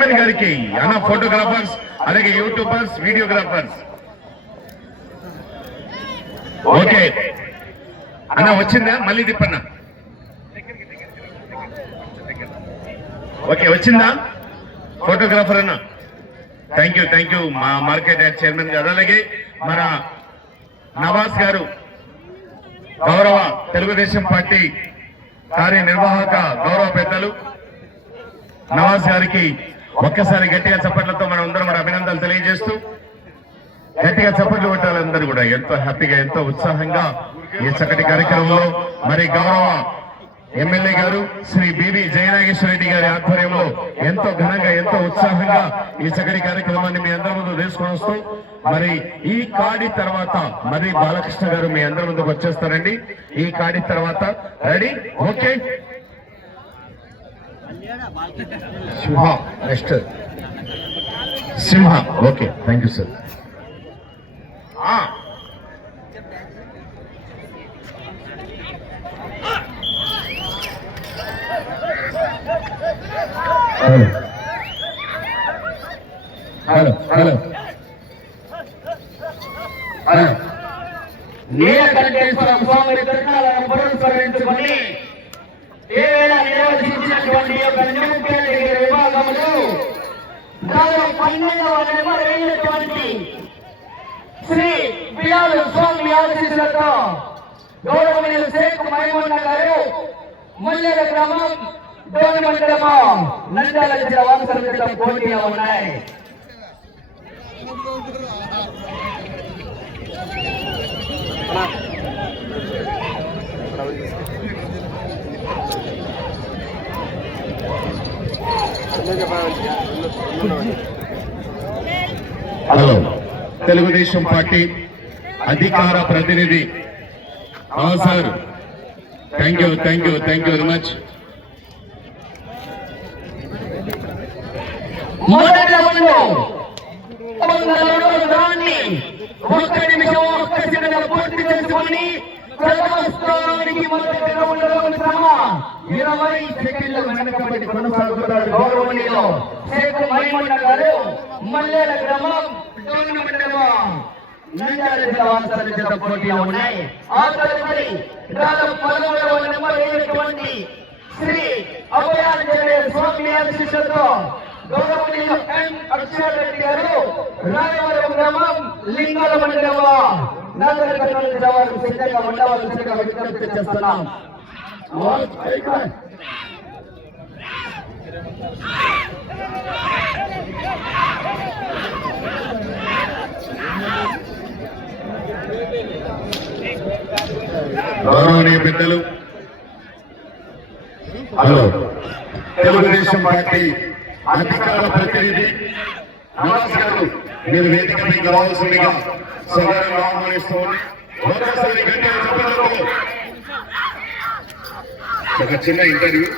Chairman గారికి అన్న photographers అలాగే యూట్యూబర్స్ వీడియోగ్రాఫర్స్ ఓకే అన్న వచ్చిందా మళ్ళీ తిప్పన్న ఓకే వచ్చిందా ఫోటోగ్రాఫర్ అన్న థ్యాంక్ యూ మా మార్కెట్ యార్డ్ చైర్మన్ గారు అలాగే మన నవాజ్ గారు గౌరవ తెలుగుదేశం పార్టీ కార్యనిర్వాహక గౌరవ పెద్దలు నవాజ్ గారికి ఒక్కసారి గట్టిగా చప్పట్లతో మనం అందరం కూడా అభినందనలు తెలియజేస్తూ గట్టిగా చప్పట్లు కొట్టాలి అందరూ కూడా ఎంతో హ్యాపీగా ఎంతో ఉత్సాహంగా ఈ చక్కటి కార్యక్రమంలో మరి గౌరవ ఎమ్మెల్యే గారు శ్రీ బివి జయనాగేశ్వర రెడ్డి గారి ఆధ్వర్యంలో ఎంతో ఘనంగా ఎంతో ఉత్సాహంగా ఈ చక్కటి కార్యక్రమాన్ని మీ అందరి ముందు తీసుకొని వస్తూ మరి ఈ కాడి తర్వాత మరి బాలకృష్ణ గారు మీ అందరి ముందుకు వచ్చేస్తారండి. ఈ కాడి తర్వాత ready okay Simha next Simha okay thank you sir. Hello hello hello Neelakanteshwara Swamy తిరునాళ్లను పురస్కరించుకొని ఏవేళ నిర్వహించినటువంటి యొక్క న్యూకేటగిరి విభాగములు 12వ నెంబర్ అయినటువంటి శ్రీ బియాలు స్వామి ఆశీస్సులతో గౌరవనీయులు షేక్ మైమూన్ గారు ముల్లెల గ్రామం డోని మండలము నంద్యాల జిల్లా వారసత్వ పోటీలో ఉన్నాయి. హలో తెలుగుదేశం పార్టీ అధికార ప్రతినిధి sir thank you very much. ఒక్క నిమిషం ఒక్క సెకండ్ పూర్తి చేసుకొని 20 సెకండ్ల వెనకబడి కొనసాగుతారు గౌరవనీయులు షేక్ మైమూన్ గారు మల్లెల గ్రామం డోని మండలం నంద్యాల జిల్లా వారసత్వ పోటీలో ఉన్నాయి. ఆ తదుపరి 13వ నెంబర్ అయినటువంటి శ్రీ అభయాంజనేయ స్వామి ఆశీస్సులతో గౌరవనీయులు ఎం అక్షర్ రెడ్డి గారు రాయవరం గ్రామం లింగాల మండలం నాగరికత జవారు సిద్ధంగా ఉండవలసిందిగా విజ్ఞప్తి చేస్తున్నాం. గౌరవనీయ పెద్దలు హలో తెలుగుదేశం పార్టీ అధికార ప్రతినిధి నవాజ్ గారు మీరు వేదికపై కావాల్సిందిగా సగర్వంగా ఆహ్వానిస్తూ ఒకసారి గట్టిగా చెప్పడంతో ఒక చిన్న ఇంటర్వ్యూ.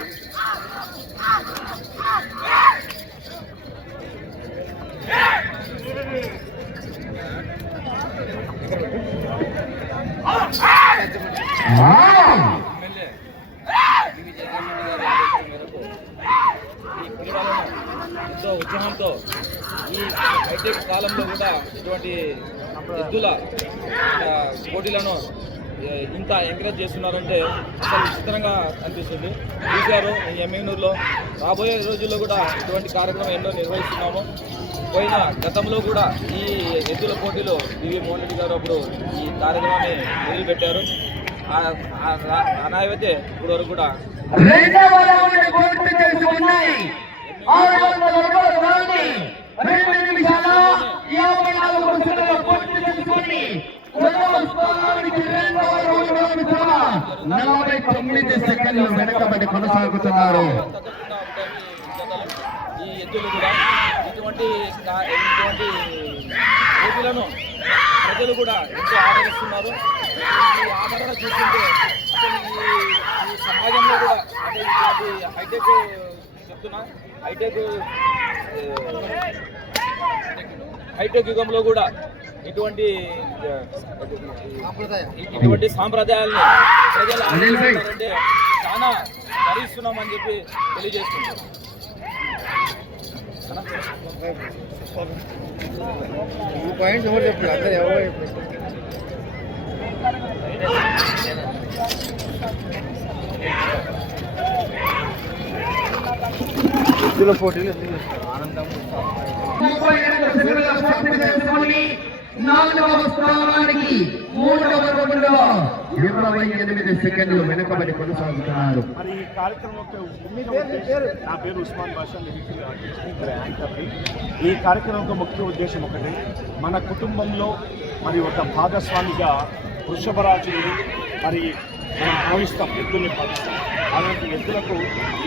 ఉద్యమంతో ఈ హైటెక్ కాలంలో కూడా ఇటువంటి ఎద్దుల పోటీలను ఇంత ఎంకరేజ్ చేస్తున్నారంటే అసలు విచిత్రంగా అనిపిస్తుంది. చూశారు ఈ ఎమ్మెనూరులో రాబోయే రోజుల్లో కూడా ఇటువంటి కార్యక్రమం ఎన్నో నిర్వహిస్తున్నాము. గతంలో కూడా ఈ ఎద్దుల పోటీలో బివి మోహన్ రెడ్డి గారు అప్పుడు ఈ కార్యక్రమాన్ని మొదలుపెట్టారు. అనాయవతే ఇప్పుడు వరకు కూడా వెనకబడి కొనసాగుతున్నారు. ఈ ఎద్దులు కూడా ఇటువంటి పోటీలను ప్రజలు కూడా ఎంతో ఆదరిస్తున్నారు. ఈ ఆదరణ చూస్తుంటే అసలు ఈ సమాజంలో కూడా అంటే ఇటువంటి హైటెక్ చెప్తున్నా హైటెక్ యుగంలో కూడా ఇటువంటి సాంప్రదాయాలని ప్రజలు ఆదరిస్తున్నారంటే చాలా భరిస్తున్నామని చెప్పి తెలియజేస్తున్నారు. పాయింట్స్ ఎవరు చెప్పారు అందరు ఎవరు ఎద్దుల పోటీలు ఆనందం నాలుగవ స్థానానికి 3వ రౌండ్లో 28 సెకండ్లు వెనుకబడి కొనసాగుతున్నారు. మరి ఈ కార్యక్రమం నా పేరు ఉస్మాన్ బాషా. ఈ కార్యక్రమం యొక్క ముఖ్య ఉద్దేశం ఒకటి, మన కుటుంబంలో మరి ఒక భాగస్వామిగా వృషభరాజుని మరి మనం భావిస్తాం, ఎద్దుల్ని భావిస్తాం. అలాంటి ఎద్దులకు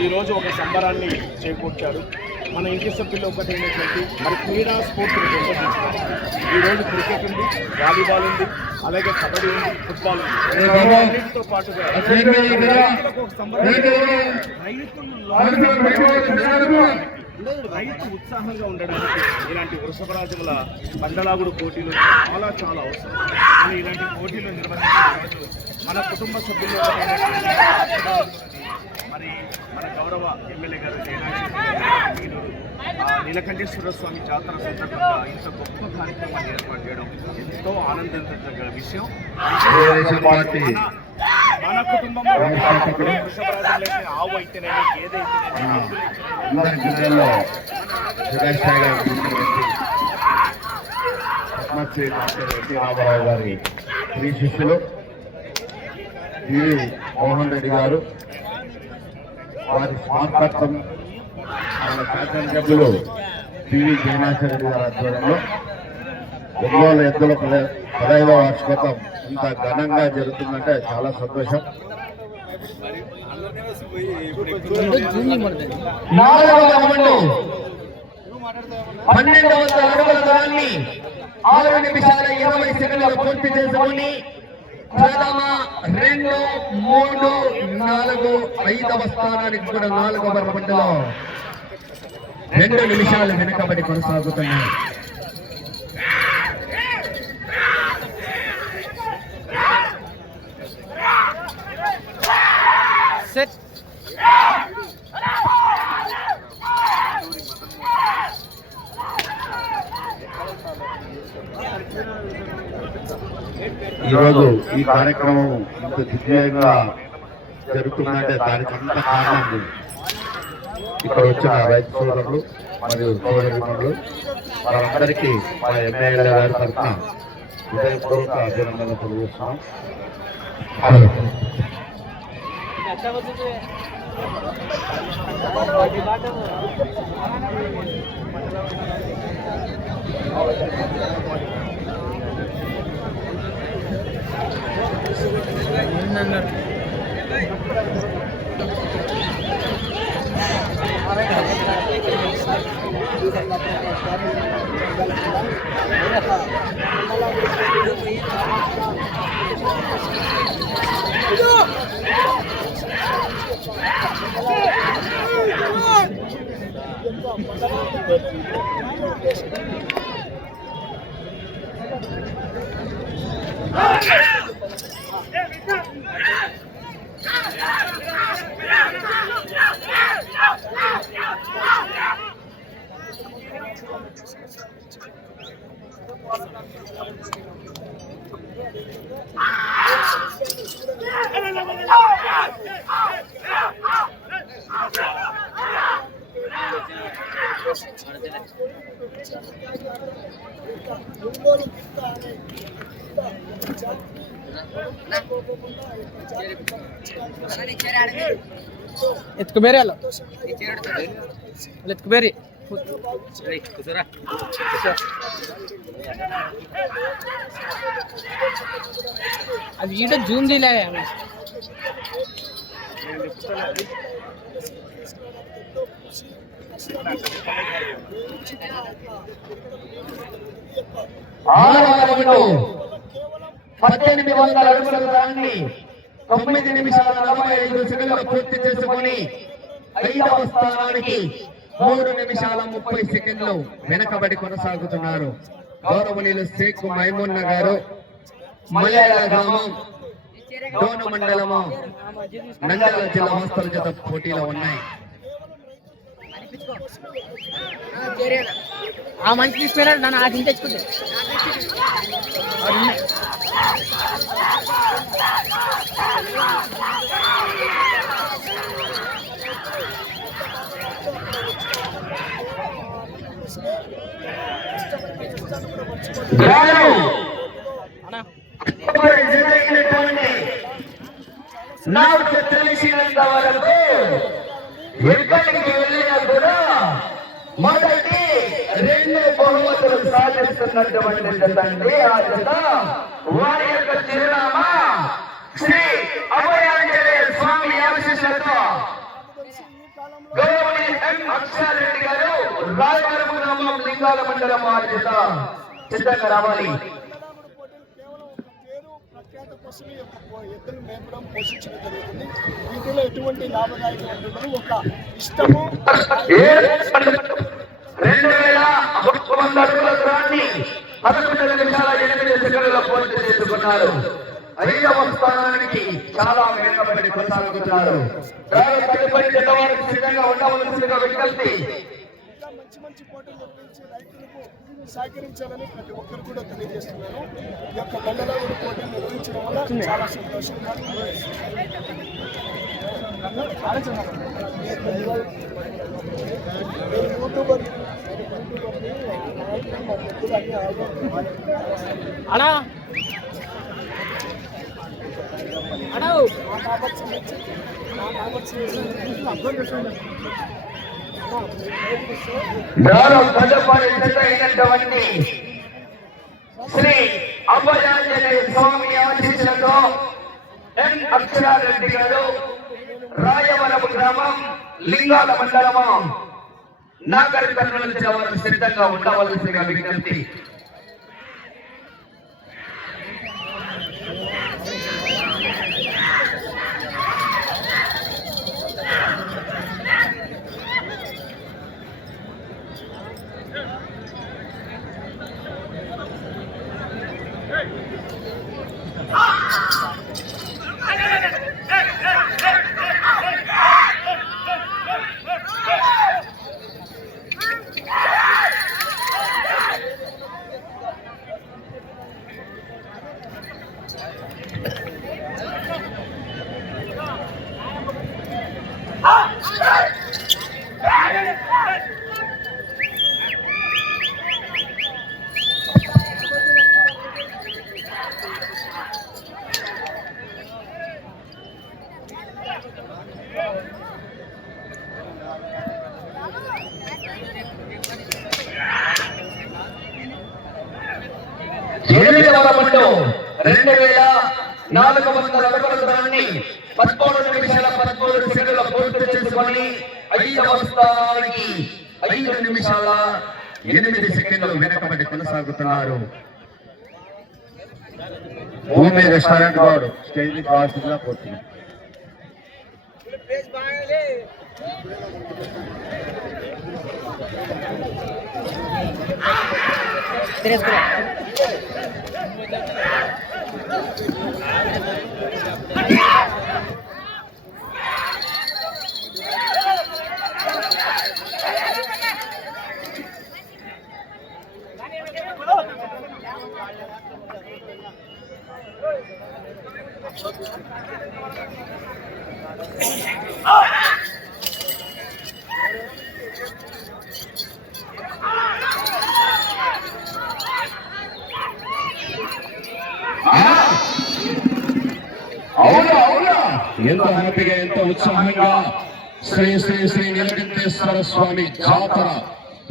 ఈరోజు ఒక సంబరాన్ని చేకూర్చారు. మన ఇంటి సభ్యులు ఒకటి ఏంటంటే మరి క్రీడా స్ఫూర్తిని పెంపొందించారు. ఈరోజు క్రికెట్ ఉంది, వాలీబాల్ ఉంది, అలాగే కబడ్డీ ఉంది, ఫుట్బాల్ ఉంది. అన్నిటితో పాటుగా రైతు ఉత్సాహంగా ఉండడానికి ఇలాంటి వృషభరాజుల బండలాగుడు పోటీలు చాలా చాలా అవసరం. కానీ ఇలాంటి పోటీలు నిర్వహించే మన కుటుంబ సభ్యులు మరి మన గౌరవ ఎమ్మెల్యే గారు మీరు నీలకంఠేశ్వర స్వామి జాతర సందర్భంగా ఇంత గొప్ప కార్యక్రమాన్ని ఏర్పాటు చేయడం ఎంతో ఆనందించదగ్గ విషయం. మన కుటుంబంలో వృషభరాజులైతే ఆవు అయితేనేమి, గేదె రామారావు గారి శ్రీ శిష్యులు మోహన్ రెడ్డి గారు, వారి స్మారకార్థం మన శాసనసభ్యులు పివి జయనాథ్ రెడ్డి గారి ఆధ్వర్యంలో ఒంగోలు ఎద్దుల 15వ వార్షికోత్సవం ఇంత ఘనంగా జరుగుతుందంటే చాలా సంతోషం. 4వ రౌండ్ 1200 అడుగుల దూరాన్ని 6 నిమిషాల 20 సెకండ్లు పూర్తి చేసుకుని ప్రథమ, 2, 3, 4, 5వ స్థానానికి కూడా 4వ రౌండ్లో 2 నిమిషాలు వెనుకబడి కొనసాగుతున్నాయి. ఈరోజు ఈ కార్యక్రమం ఇంత దిగ్విజయంగా జరుగుతుందంటే దానికి అంత కారణం ఇక్కడ వచ్చిన రైతు సోదరులు మరియు సోదరులు వారందరికీ మా ఎమ్మెల్యే గారి తరఫున హృదయపూర్వక అభినందనలు తెలియజేస్తున్నాం. ఎత్తుకు ಬೇರೆ ಅಲ್ಲ ಎತ್ಕು ಬೇರೆ ಅದು ಈಡ ಜೂಮ್ ದಿಲ್ಲ 1800 అడుగుల దూరాన్ని 9 నిమిషాల 45 సెకండ్లు పూర్తి చేసుకొని 5వ స్థానానికి 3 నిమిషాల 30 సెకండ్లు వెనకబడి కొనసాగుతున్నారు. గౌరవనీయులు షేక్ మైమున్నా గారు, మలయాళ గ్రామం, డోన మండలము, నంద్యాల జిల్లా వాస్తవ జత పోటీలో ఉన్నాయి. ఆ మనిషి తీసుకున్నాడు నన్ను ఆ దించి తెచ్చుకుంటే నాకు తెలిసినంత వరకు ఎక్కడికి వెళ్ళినా కూడా మొదటి 2 బహుమతులు సాధిస్తున్నటువంటి జత అండి. ఆ జత వారి యొక్క చిరునామా శ్రీ అభయాంజనేయ స్వామి ఆశీస్సులతో గౌరవనీయ ఎం అక్షరారెడ్డి గారు రాయవరం గ్రామం లింగాల మండలం వారి జత సిద్ధంగా రావాలి. ఎద్దులు మేపడం పోషించడం జరుగుతుంది. వీటిలో ఎటువంటి లాభదాయకం ఒక ఇష్టము 2100 అడుగుల దూరాన్ని 11 నిమిషాల 8 సెకండ్ల పూర్తి చేసుకున్నారు. 5వ స్థానానికి చాలా వెనుకబడి కొనసాగుతున్నారు. తదుపరి జతవారికి సిద్ధంగా ఉండవలసిందిగా విజ్ఞప్తి. మంచి మంచి పోటీలు నిర్వహించి రైతులకు సహకరించాలని ప్రతి ఒక్కరు కూడా తెలియజేస్తున్నాను. ఈ యొక్క బండలాగుడు పోటీలు నిర్వహించడం వల్ల చాలా సంతోషంగా అలా తదుపరి జత అయినటువంటి శ్రీ అభయాంజనేయ స్వామి ఆశీస్సులతో ఎం అక్షరారెడ్డి గారు రాయవరం గ్రామం లింగాల మండలము నాగర్ కర్నూలు జిల్లా వారు సిద్ధంగా ఉండవలసిందిగా విజ్ఞప్తి. ఎనిమిదవ 2400 అడుగుల దూరాన్ని 13 నిమిషాల 13 సెకండ్ల పూర్తి చేసుకొని 5వ స్థానానికి 5 నిమిషాల 8 సెకండ్లు వెనకబడి కొనసాగుతున్నారు. భూమి రెస్టారెంట్ వాడు స్టేజ్ కావాల్సిందిగా పోతుంది. ఎంతో హ్యాపీగా ఎంతో ఉత్సాహంగా శ్రీ శ్రీ శ్రీ నీలకంఠేశ్వర స్వామి జాతర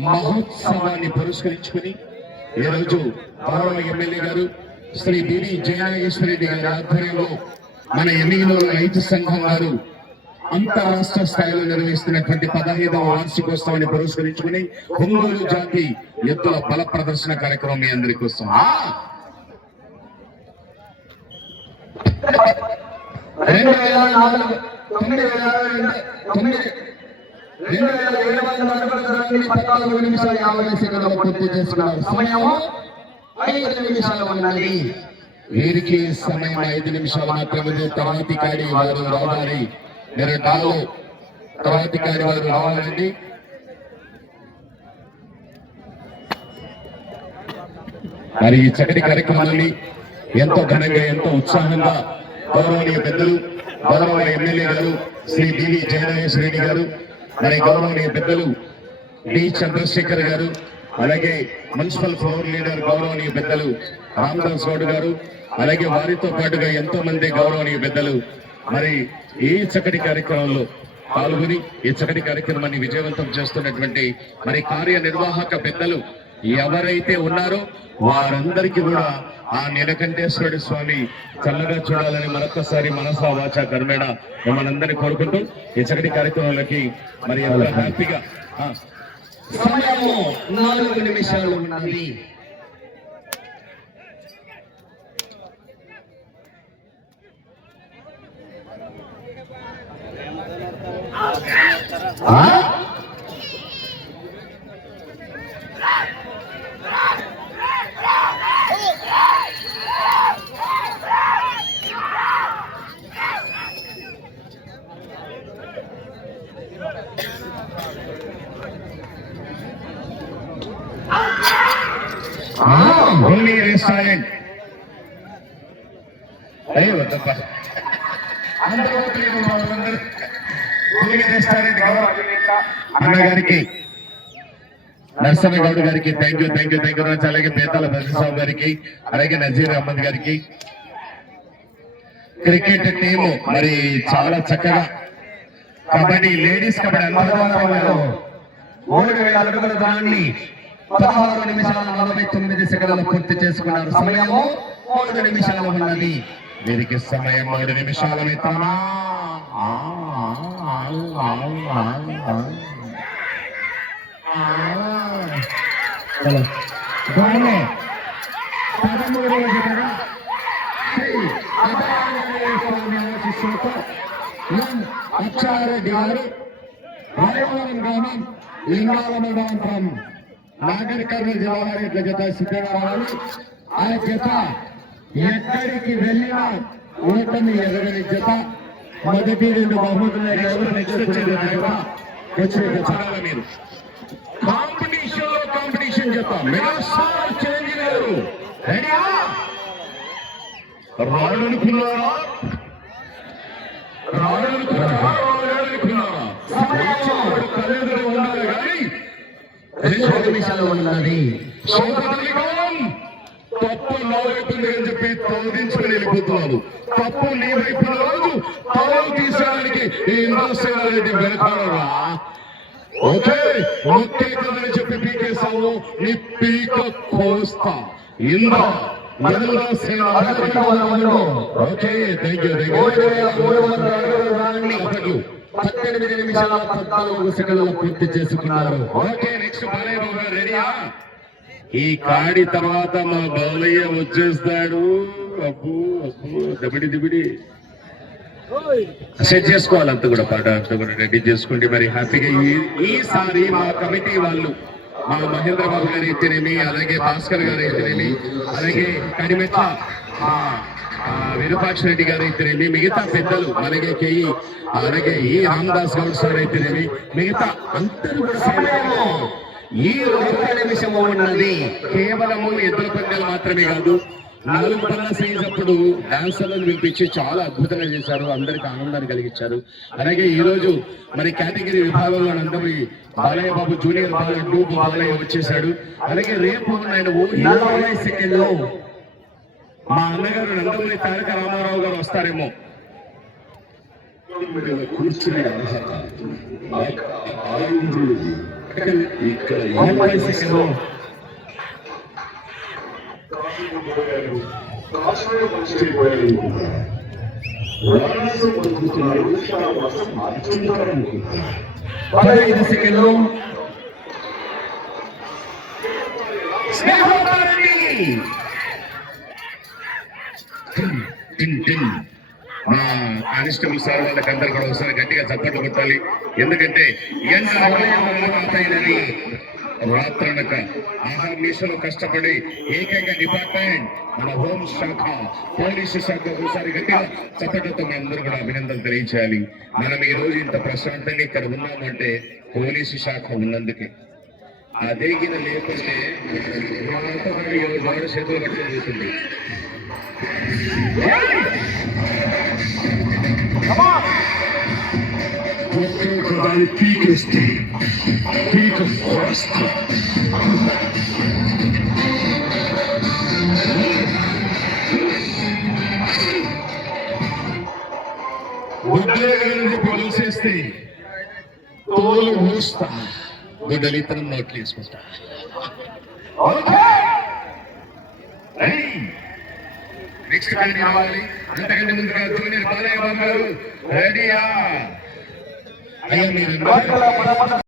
మహోత్సవాన్ని పురస్కరించుకుని ఈరోజు గౌరవ ఎమ్మెల్యే గారు శ్రీ బివి జయనాగేశ్వరరెడ్డి గారి ఆధ్వర్యంలో మన ఎన్నికలో రైతు సంఘం వారు అంతరాష్ట్ర స్థాయిలో నిర్వహిస్తున్నటువంటి 15వ వార్షికోత్సవాన్ని పురస్కరించుకుని ఒంగోలు జాతి ఎద్దుల బల ప్రదర్శన కార్యక్రమం మీ అందరి కోసం 14 నిమిషాల 50 సెకండ్ల పూర్తి చేసుకున్నారు. సమయము 5 నిమిషాలు ఉన్నది. వీరికి సమయం 5 నిమిషాలు మాత్రమే. తర్వాతి కాడి వారు రావాలి. మీరు డాలో తర్వాతి కాడి వారు రావాలండి. మరి ఈ చక్కటి కార్యక్రమాన్ని ఎంతో ఘనంగా ఎంతో ఉత్సాహంగా గౌరవనీయ పెద్దలు గౌరవ ఎమ్మెల్యే గారు శ్రీ డివి జయనాగేశ్వర రెడ్డి గారు, మరి గౌరవనీయ పెద్దలు డి చంద్రశేఖర్ గారు, అలాగే మున్సిపల్ ఫ్లోర్ లీడర్ గౌరవనీయ పెద్దలు రామదాస్ గౌడ్ గారు, అలాగే వారితో పాటుగా ఎంతో మంది గౌరవనీయ పెద్దలు మరి ఈ చక్కటి కార్యక్రమంలో పాల్గొని ఈ చక్కటి కార్యక్రమాన్ని విజయవంతం చేస్తున్నటువంటి మరి కార్యనిర్వాహక పెద్దలు ఎవరైతే ఉన్నారో వారందరికీ కూడా ఆ నీలకంఠేశ్వరుడి స్వామి చల్లగా చూడాలని మరొకసారి మనసా వాచ కర్మేణ మనందరినీ కోరుకుంటూ ఈ చక్కటి కార్యక్రమాలకి మరి చాలా హ్యాపీగా సమయము 4 నిమిషాలు ఉన్నది. ఓన్లీ రెస్టారెంట్ వద్దప్ప రెస్టారెంట్ అన్నగారికి నర్సమ్మ గౌడ్ గారికి థ్యాంక్ యూ అలాగే పేతాల బద్రీసాబు గారికి, అలాగే నజీర్ అహ్మద్ గారికి. క్రికెట్ టీము మరి చాలా చక్కగా కబడ్డీ లేడీస్ కబడ్డీ 3000 అడుగుల దూరాన్ని 16 నిమిషాల 49 సెకండ్లు పూర్తి చేసుకున్నారు. సమయము 3 నిమిషాలు ఉన్నది. వీరికి సమయం 3 నిమిషాల మిత్రమా. అచ్చారెడ్డి గారు రాయవరం గ్రామం లింగాల మండలం నాగర్ కర్నూలు జిల్లా వారి ఇట్లా జత సిద్ధంగా రావాలి. ఆ జత ఎక్కడికి వెళ్ళినా ఓటమి ఎరగని జత. మొదటి 2 బహుమతులు నెక్స్ట్ వచ్చేది చూడాలి మీరు. కాంపిటీషన్ జత మెగాస్టార్ చిరంజీవి రెడీయా? రాడనుకున్నారా? ఉండాలి కానీ 2 నిమిషాలు ఉన్నది. తప్పు నా వైపు అని చెప్పి తొలగించుకుని వెళ్ళిపోతున్నావు. తప్పు నీ వైపు రోజు తలలు తీసేయడానికి ఈ ఇంద్రసేనారెడ్డి వెనకాలరా. ఓకే ఒకే కదని చెప్పి పీకేసావు, నీ పీక కోస్తా. Indra okay thank you. 18 నిమిషాల 14 సెకండ్లు పూర్తి చేసుకున్నారు. ఓకే నెక్స్ట్ బాలయ్య బాబు గారు రెడీయా? ఈ కాడి తర్వాత మా బాలయ్య వచ్చేస్తాడు. అబ్బు దబిడి సెట్ చేసుకోవాలి. అంతా కూడా పాట అంతా కూడా రెడీ చేసుకోండి. మరి హ్యాపీగా ఈసారి మా కమిటీ వాళ్ళు మా మహేంద్ర బాబు గారు అయితేనేమి, అలాగే భాస్కర్ గారు అయితేనేమి, అలాగే కడిమెట్ల విరూపాక్ష రెడ్డి గారు అయితేనేమి, మిగతా పెద్దలు అలాగే కేఈ అలాగే ఈ రామదాస్ గౌడ్ సార్ అయితేనేమి, మిగతా అందరూ కూడా ఈ 1 నిమిషము ఉన్నది. కేవలము ఎద్దుల పందాలు మాత్రమే కాదు, 4 పనుల సైజ్ అప్పుడు డాన్సర్లను పిలిపించి చాలా అద్భుతంగా చేశారు. అందరికి ఆనందాన్ని కలిగించారు. అలాగే ఈ రోజు మరి కేటగిరీ విభాగంలో నందమూరి బాలయ్య బాబు జూనియర్ బాలయ్య వచ్చేసాడు. అలాగే రేపు ఆయన 40 సెకండ్లు మా అన్నగారు నందమూరి తారక రామారావు గారు వస్తారేమో. కూర్చునే అర్హత ఇక్కడ 30 సెకండ్లు పదహైదు సెకండ్లు మా కానిస్టేబుల్ సార్ వాళ్ళకి అందరు కూడా ఒకసారి గట్టిగా చప్పట్లు కొట్టాలి. ఎందుకంటే రాత్రనక ఆహార్నిశలో కష్టపడి ఏకైక డిపార్ట్మెంట్ మన హోం శాఖ పోలీసు శాఖ ఒకసారి గట్టిగా చప్పట్లతో అందరూ కూడా అభినందనలు తెలియచేయాలి. మనం ఈ రోజు ఇంత ప్రశాంతంగా ఇక్కడ ఉన్నామంటే పోలీసు శాఖ ఉన్నందుకే. అదే గిన లేకుంటే వాడు చేతులు పట్టుకుంటుంది. దాన్ని పీకేస్తే పీక వస్తా గుడ్డలు పొలిసేస్తే తోలు ఊస్తా గుడ్డలు ఇతరం నోట్లు వేసుకుంటా. నెక్స్ట్ కానీ రావాలి. అంతకంటే ముందుగా జూనియర్ బాలయ్య బాబు గారు రెడీయా? అయ్యా మీరు